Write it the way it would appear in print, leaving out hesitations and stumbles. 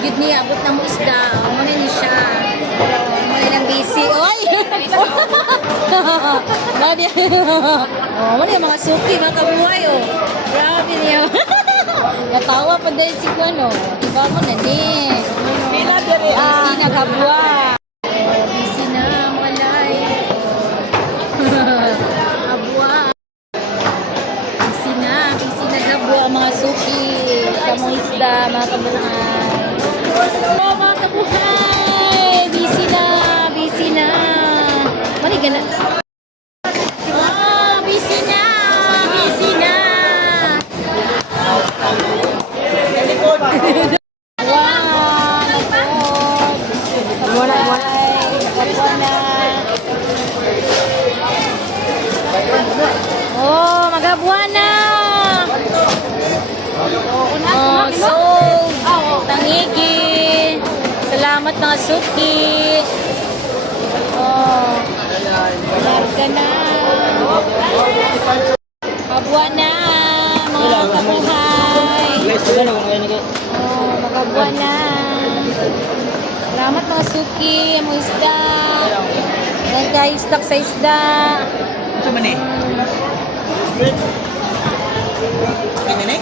gid ni abot na mo isda. Mo ni siya. Mo lang busy. Oy. Madi. Oh, mo ni mga suki, mga kabuhay oh. Grabe niya. Natawa pa din si Kuano. Iba mo na ni. Pila diri Busy na kabua. Busy na malay. Kabua. Busy na kabua mga suki. Sa mga isda, mga kabuhay. Oh, mga kabuhay. Busy na. Mali gana. Ah, busy na. Wow, nagod. Muna. Kapwa na. Oh, magabuan na. Oh, so, tangigi. Salamat mga suki. Oh, larga na. Kabuan na, mga kabuhay. Oh, magabuan na. Salamat mga suki, mga isda. Nagka-stock sa isda. Ito man eh. Okay,